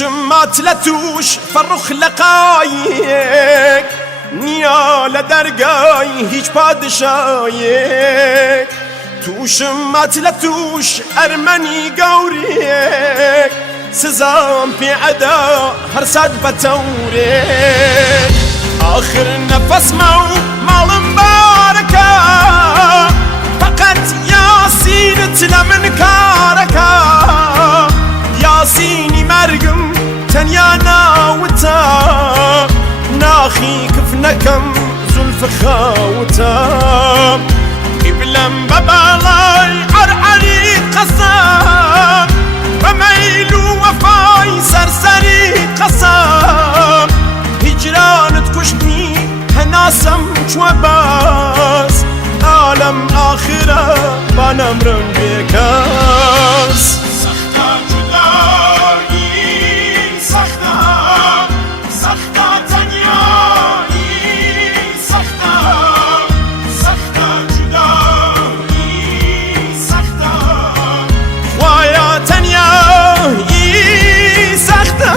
توشمات لتوش فرخ لقایک نیا لدرگای هیچ پادشایک توشمات لتوش ارمنی گوریک سزام في عدا هرساد بتورك آخر نفس مال مباركة فقط ياسين تلمن كاركا ياسيني مرقم تنيا ناوتا ناخي كفنكم زلف خاوتا قبلن ببالاي عرعري قسام بميلو وفاي سرسري قسام هجران تكشني هناسم شوباس عالم آخرة بنمرم بكاس سختا جدایی سختا سختا تنیایی سختا سختا جدایی سختا خوایا تنیایی سختا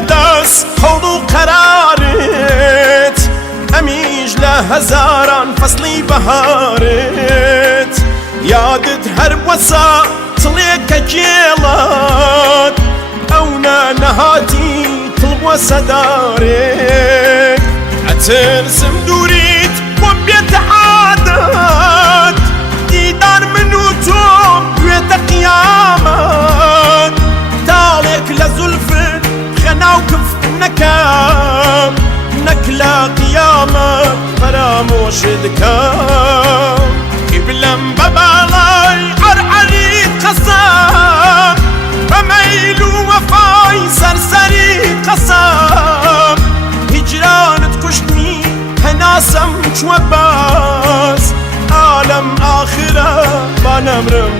داس هولو قرارت أميج لهزاران فصلي بهارت يادت هرب وسا طليك جيلات أونا نهاتي طلب وسدارت أترسم دوريت وبيت عادات ديدار منو توم بيت قيامات تالك لزلفن خناوكف نكام نكلا قيامك فراموش دكام قبلن ببالاي عرعري قسام بميلو وفاي سرسري قسام هجران تكشني هناسم شوباس عالم آخرة بنمرم